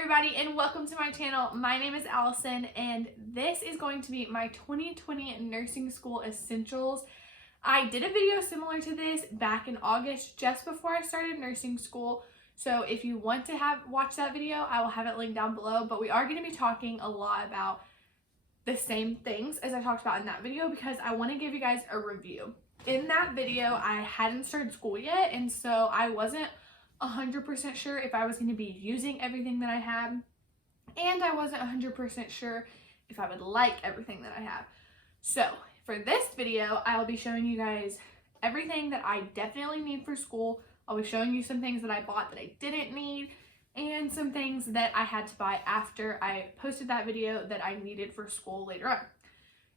everybody, and welcome to my channel. My name is Allison, and this is going to be my 2020 nursing school essentials. I did a video similar to this back in August, just before I started nursing school. So if you want to watch that video, I will have it linked down below. But we are going to be talking a lot about the same things as I talked about in that video because I want to give you guys a review. In that video, I hadn't started school yet, and so I wasn't 100% sure if I was going to be using everything that I had, and I wasn't 100% sure if I would like everything that I have. So for this video, I'll be showing you guys everything that I definitely need for school. I'll be showing you some things that I bought that I didn't need, and some things that I had to buy after I posted that video that I needed for school later on.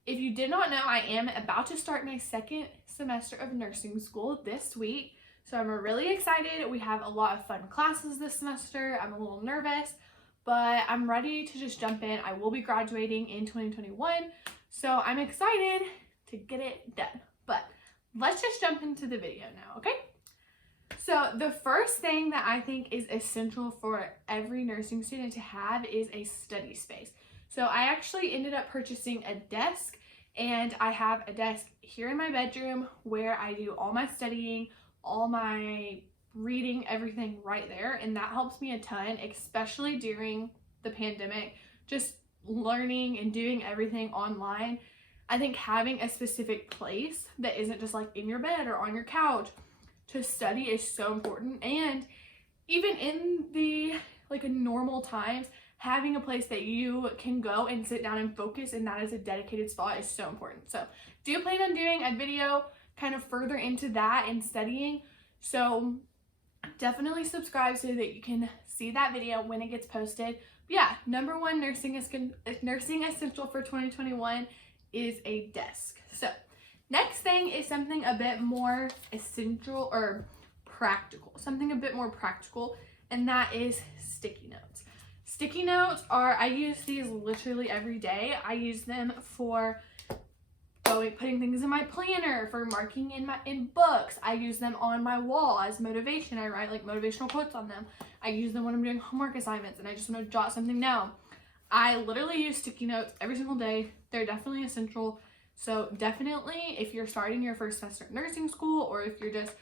If you did not know, I am about to start my second semester of nursing school this week. So I'm really excited. We have a lot of fun classes this semester. I'm a little nervous, but I'm ready to just jump in. I will be graduating in 2021, so I'm excited to get it done. But let's just jump into the video now, okay? So the first thing that I think is essential for every nursing student to have is a study space. So I actually ended up purchasing a desk, and I have a desk here in my bedroom where I do all my studying, all my reading, everything right there, and that helps me a ton, especially during the pandemic, just learning and doing everything online. I think having a specific place that isn't just like in your bed or on your couch to study is so important. And even in the normal times, having a place that you can go and sit down and focus, and that is a dedicated spot, is so important. So do plan on doing a video kind of further into that and studying, so definitely subscribe so that you can see that video when it gets posted. But yeah, number one nursing essential for 2021 is a desk. So next thing is something a bit more essential or practical, and that is sticky notes. Sticky notes I use these literally every day. I use them for putting things in my planner, for marking in books. I use them on my wall as motivation. I write motivational quotes on them. I use them when I'm doing homework assignments and I just want to jot something down. I literally use sticky notes every single day. They're definitely essential. So definitely, if you're starting your first semester of nursing school, or if you're just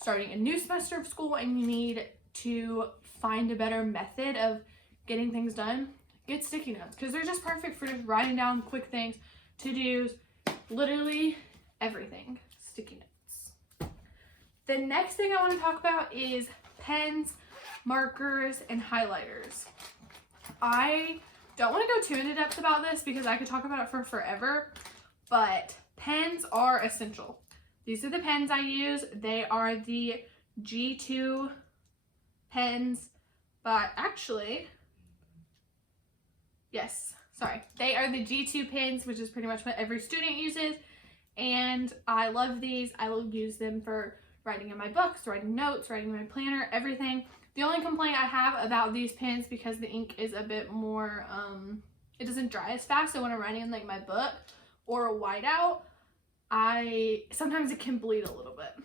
starting a new semester of school and you need to find a better method of getting things done, get sticky notes, because they're just perfect for just writing down quick things, to-dos, literally everything. Sticky notes. The next thing I want to talk about is pens, markers, and highlighters. I don't want to go too into depth about this because I could talk about it for forever, but pens are essential. These are the pens I use. They are the G2 pens, but actually, they are the G2 pens, which is pretty much what every student uses, and I love these. I will use them for writing in my books, writing notes, writing in my planner, everything. The only complaint I have about these pens, because the ink is a bit more, it doesn't dry as fast, so when I'm writing in my book or a whiteout, sometimes it can bleed a little bit.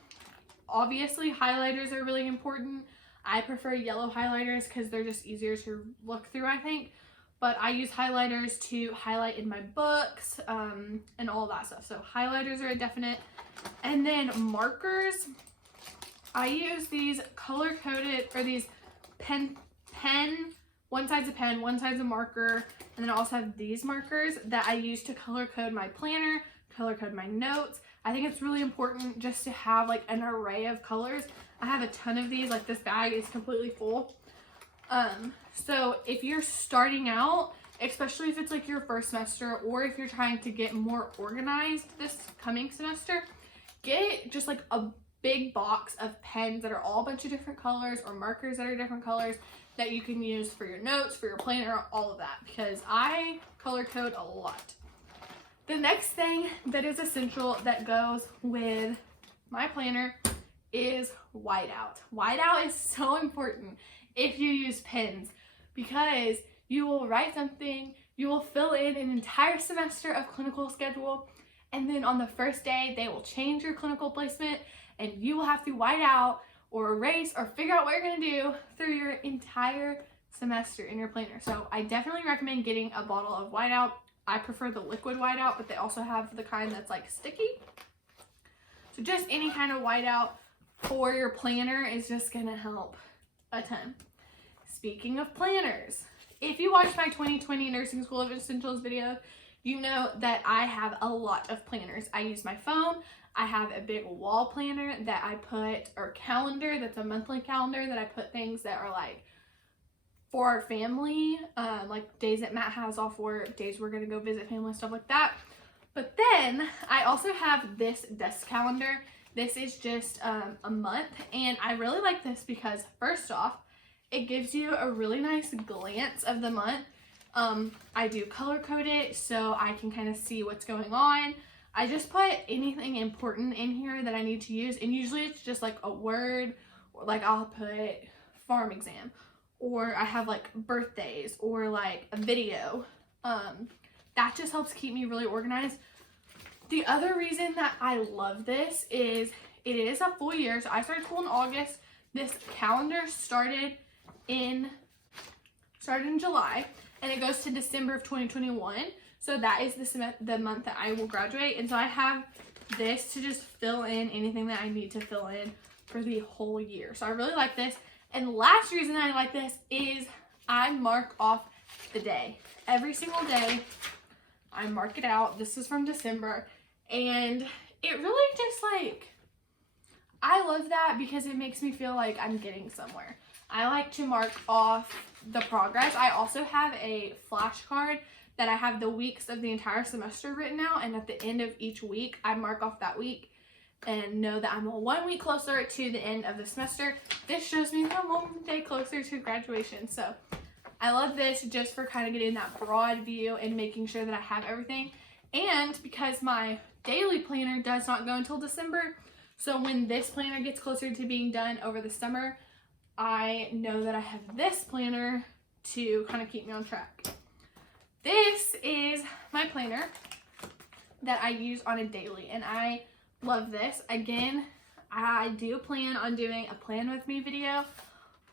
Obviously, highlighters are really important. I prefer yellow highlighters because they're just easier to look through, I think. But I use highlighters to highlight in my books and all that stuff. So highlighters are a definite. And then markers, I use these color-coded, or these pen, one side's a pen, one side's a marker, and then I also have these markers that I use to color code my planner, color code my notes. I think it's really important just to have an array of colors. I have a ton of these. This bag is completely full. So if you're starting out, especially if it's your first semester, or if you're trying to get more organized this coming semester, get just a big box of pens that are all a bunch of different colors, or markers that are different colors that you can use for your notes, for your planner, all of that, because I color code a lot. The next thing that is essential that goes with my planner is whiteout. Whiteout is so important if you use pens, because you will write something, you will fill in an entire semester of clinical schedule, and then on the first day they will change your clinical placement and you will have to white out or erase or figure out what you're going to do through your entire semester in your planner. So I definitely recommend getting a bottle of whiteout. I prefer the liquid whiteout, but they also have the kind that's like sticky. So just any kind of whiteout for your planner is just gonna help a ton. Speaking of planners, if you watched my 2020 Nursing School of Essentials video, you know that I have a lot of planners. I use my phone. I have a big wall planner that I put, or calendar, that's a monthly calendar that I put things that are like for our family, like days that Matt has off work, days we're gonna go visit family, stuff like that. But then I also have this desk calendar. This is just a month, and I really like this because first off, it gives you a really nice glance of the month. I do color code it so I can kind of see what's going on. I just put anything important in here that I need to use, and usually it's just like a word, or like I'll put farm exam, or I have like birthdays, or like a video. That just helps keep me really organized. The other reason that I love this is it is a full year. So I started school in August. This calendar started in July, and it goes to December of 2021. So that is the month that I will graduate. And so I have this to just fill in anything that I need to fill in for the whole year. So I really like this. And last reason I like this is I mark off the day. Every single day, I mark it out. This is from December. And it really just like, I love that because it makes me feel like I'm getting somewhere. I like to mark off the progress. I also have a flashcard that I have the weeks of the entire semester written out, and at the end of each week, I mark off that week and know that I'm 1 week closer to the end of the semester. This shows me that I'm 1 day closer to graduation. So I love this just for kind of getting that broad view and making sure that I have everything. And because my daily planner does not go until December, so when this planner gets closer to being done over the summer, I know that I have this planner to kind of keep me on track. This is my planner that I use on a daily, and I love this. Again, I do plan on doing a plan with me video,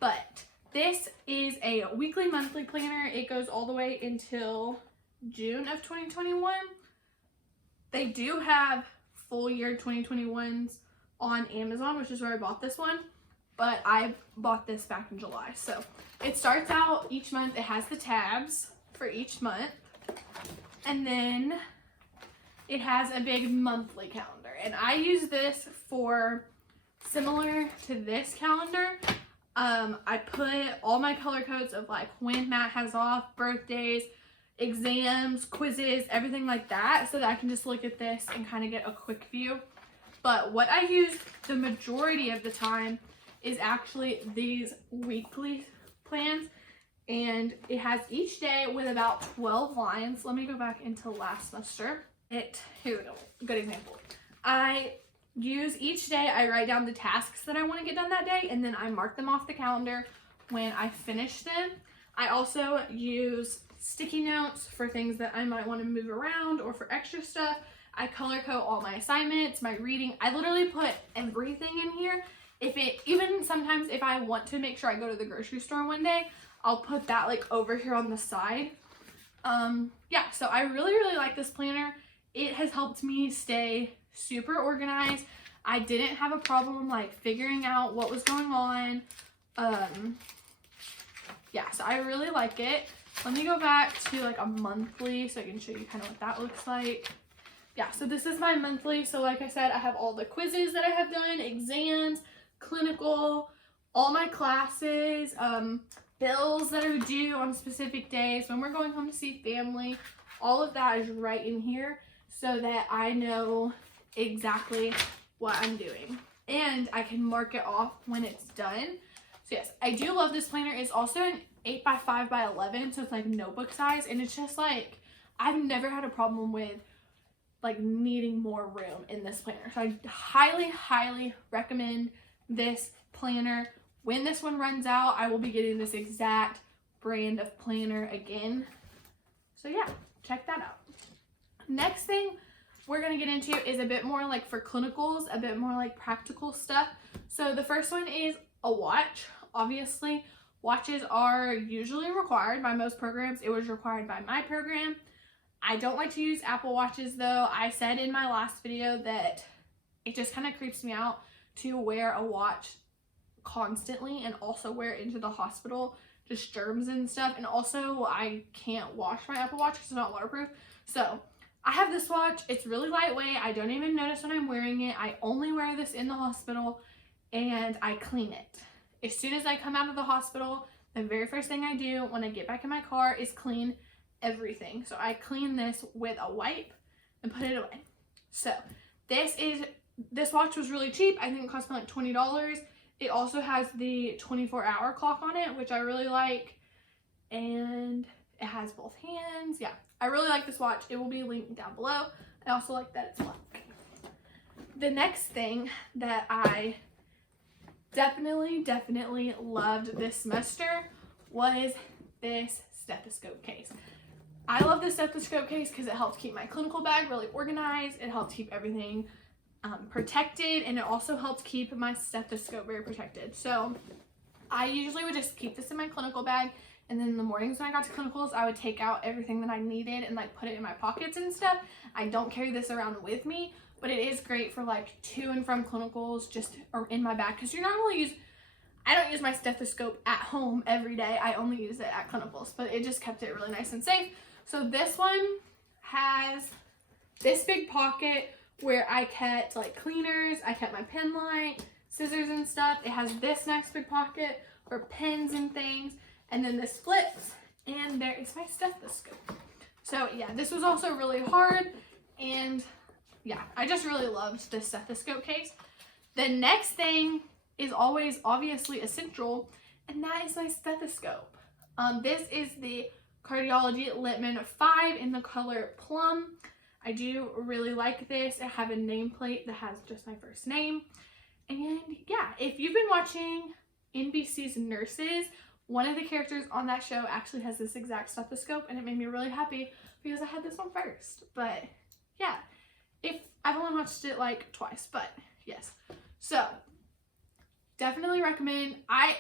but this is a weekly monthly planner. It goes all the way until June of 2021. They do have full year 2021s on Amazon, which is where I bought this one, but I bought this back in July. So it starts out each month. It has the tabs for each month, and then it has a big monthly calendar, and I use this for similar to this calendar. I put all my color codes of like when Matt has off, birthdays, exams, quizzes, everything like that, so that I can just look at this and kind of get a quick view. But what I use the majority of the time is actually these weekly plans, and it has each day with about 12 lines. Let me go back into last semester. Here we go, good example. I use each day, I write down the tasks that I want to get done that day, and then I mark them off the calendar when I finish them. I also use sticky notes for things that I might want to move around or for extra stuff. I color code all my assignments, my reading. I literally put everything in here. Even sometimes if I want to make sure I go to the grocery store one day, I'll put that like over here on the side. Yeah, so I really, really like this planner. It has helped me stay super organized. I didn't have a problem like figuring out what was going on. Yeah, so I really like it. Let me go back to like a monthly so I can show you kind of what that looks like. Yeah, so this is my monthly. So like I said, I have all the quizzes that I have done, exams, clinical, all my classes, bills that are due on specific days, when we're going home to see family. All of that is right in here so that I know exactly what I'm doing. And I can mark it off when it's done. So yes, I do love this planner. It's also an 8x5x11, so it's like notebook size, and it's just like, I've never had a problem with like needing more room in this planner. So I highly, highly recommend this planner. When this one runs out, I will be getting this exact brand of planner again. So yeah, check that out. Next thing we're gonna get into is a bit more like for clinicals, a bit more like practical stuff. So the first one is a watch. Obviously, Watches are usually required by most programs. It was required by my program. I don't like to use Apple Watches though. I said in my last video that it just kind of creeps me out to wear a watch constantly and also wear it into the hospital, just germs and stuff. And also I can't wash my Apple Watch because it's not waterproof. So I have this watch. It's really lightweight. I don't even notice when I'm wearing it. I only wear this in the hospital and I clean it. As soon as I come out of the hospital, the very first thing I do when I get back in my car is clean everything. So I clean this with a wipe and put it away. So this watch was really cheap. I think it cost me like $20. It also has the 24-hour clock on it, which I really like. And it has both hands. Yeah, I really like this watch. It will be linked down below. I also like that it's black. The next thing that I definitely loved this semester was this stethoscope case. I love this stethoscope case because it helps keep my clinical bag really organized. It helps keep everything protected, and it also helps keep my stethoscope very protected. So I usually would just keep this in my clinical bag, and then in the mornings when I got to clinicals, I would take out everything that I needed and like put it in my pockets and stuff. I don't carry this around with me, but it is great for like to and from clinicals, just or in my bag, because I don't use my stethoscope at home every day. I only use it at clinicals, but it just kept it really nice and safe. So this one has this big pocket where I kept like cleaners, I kept my pen light, scissors and stuff. It has this nice big pocket for pens and things, and then this flips, and there is my stethoscope. So yeah, this was also really hard, and yeah, I just really loved this stethoscope case. The next thing is always obviously essential, and that is my stethoscope. This is the Cardiology Littman 5 in the color Plum. I do really like this. I have a nameplate that has just my first name. And yeah, if you've been watching NBC's Nurses, one of the characters on that show actually has this exact stethoscope, and it made me really happy because I had this one first. But yeah, I've only watched it like twice, but yes. So definitely recommend. I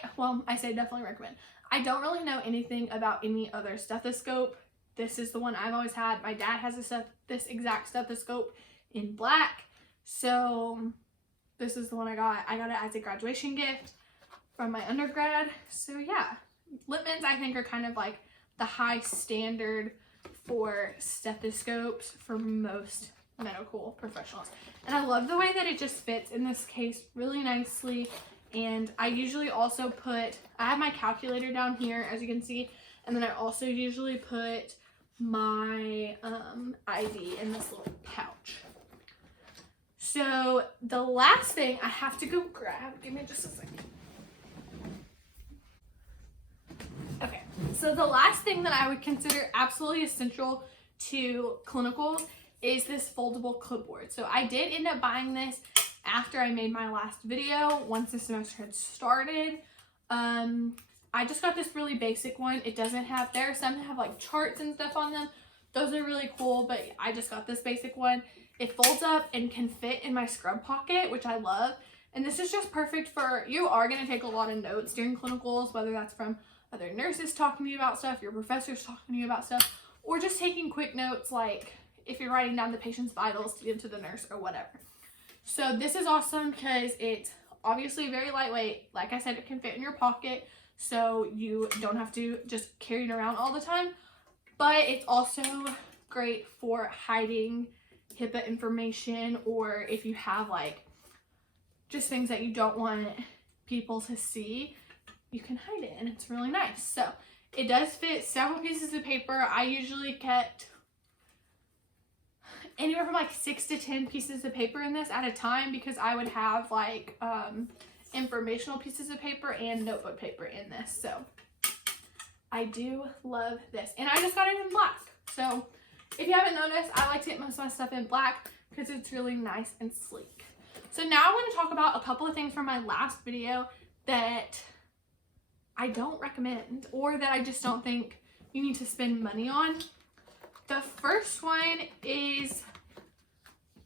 say definitely recommend. I don't really know anything about any other stethoscope. This is the one I've always had. My dad has this exact stethoscope in black. So this is the one I got. I got it as a graduation gift from my undergrad. So yeah, Littman's I think are kind of like the high standard for stethoscopes for most medical professionals. And I love the way that it just fits in this case really nicely. And I usually also I have my calculator down here, as you can see, and then I also usually put my IV in this little pouch. So the last thing I have to go grab, give me just a second. Okay, so the last thing that I would consider absolutely essential to clinicals is this foldable clipboard. So I did end up buying this after I made my last video, once the semester had started. I just got this really basic one. It doesn't have, there are some that have like charts and stuff on them. Those are really cool, but I just got this basic one. It folds up and can fit in my scrub pocket, which I love. And this is just perfect for, you are going to take a lot of notes during clinicals, whether that's from other nurses talking to you about stuff, your professors talking to you about stuff, or just taking quick notes, like if you're writing down the patient's vitals to give to the nurse or whatever. So this is awesome because it's obviously very lightweight. Like I said, it can fit in your pocket, so you don't have to just carry it around all the time. But it's also great for hiding HIPAA information, or if you have like just things that you don't want people to see, you can hide it, and it's really nice. So it does fit several pieces of paper. I usually kept anywhere from like 6 to 10 pieces of paper in this at a time, because I would have like informational pieces of paper and notebook paper in this. So I do love this, and I just got it in black. So if you haven't noticed, I like to get most of my stuff in black because it's really nice and sleek. So now I want to talk about a couple of things from my last video that I don't recommend, or that I just don't think you need to spend money on. The first one is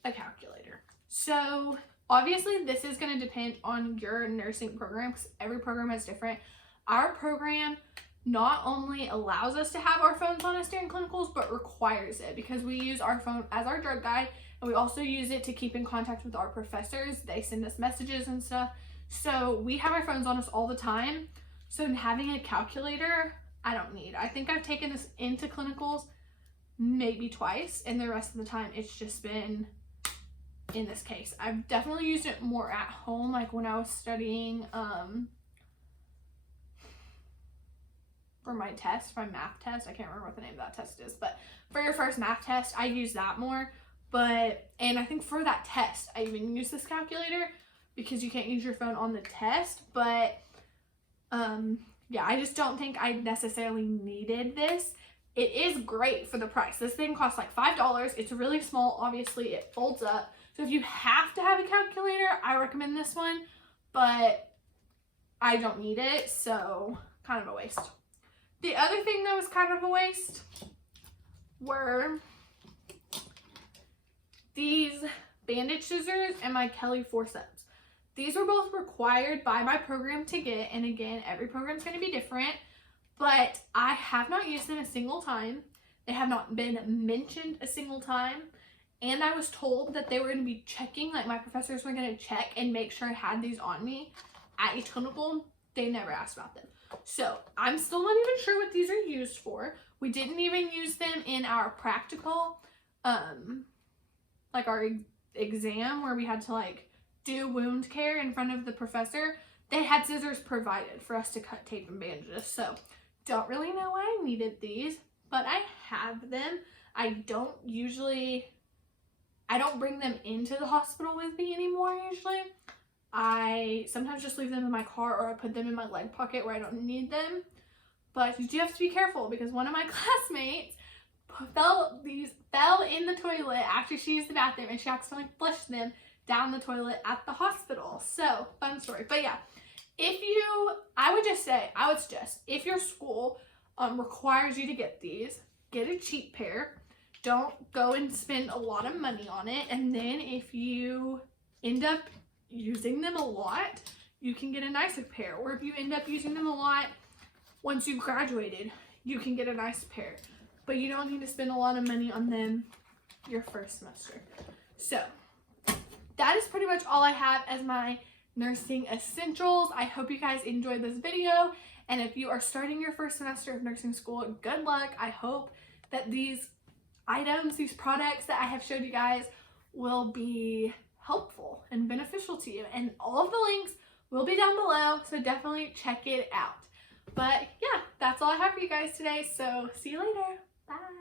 a calculator. So obviously this is going to depend on your nursing program because every program is different. Our program not only allows us to have our phones on us during clinicals, but requires it, because we use our phone as our drug guide, and we also use it to keep in contact with our professors. They send us messages and stuff. So we have our phones on us all the time. So having a calculator, I don't need. I think I've taken this into clinicals maybe twice, and the rest of the time it's just been in this case. I've definitely used it more at home, like when I was studying for my test, my math test. I can't remember what the name of that test is, but for your first math test, I use that more. And I think for that test, I even use this calculator because you can't use your phone on the test. But yeah, I just don't think I necessarily needed this. It is great for the price. This thing costs like $5. It's really small. Obviously, it folds up. So if you have to have a calculator, I recommend this one, but I don't need it, so kind of a waste. The other thing that was kind of a waste were these bandage scissors and my Kelly forceps. These were both required by my program to get, and again, every program is going to be different, but I have not used them a single time. They have not been mentioned a single time, and I was told that they were going to be checking, like my professors were going to check and make sure I had these on me at each clinical. They never asked about them. So I'm still not even sure what these are used for. We didn't even use them in our practical, like our exam where we had to like do wound care in front of the professor. They had scissors provided for us to cut tape and bandages. So don't really know why I needed these, but I have them. I don't bring them into the hospital with me anymore usually. I sometimes just leave them in my car, or I put them in my leg pocket where I don't need them. But you do have to be careful, because one of my classmates fell in the toilet after she used the bathroom, and she accidentally flushed them down the toilet at the hospital. So, fun story. But yeah, I would suggest, if your school requires you to get these, get a cheap pair. Don't go and spend a lot of money on it. And then if you end up using them a lot, you can get a nicer pair. Or if you end up using them a lot once you've graduated, you can get a nice pair. But you don't need to spend a lot of money on them your first semester. So that is pretty much all I have as my nursing essentials. I hope you guys enjoyed this video. And if you are starting your first semester of nursing school, good luck. I hope that these items, these products that I have showed you guys will be helpful and beneficial to you. And all of the links will be down below, so definitely check it out. But yeah, that's all I have for you guys today. So see you later. Bye.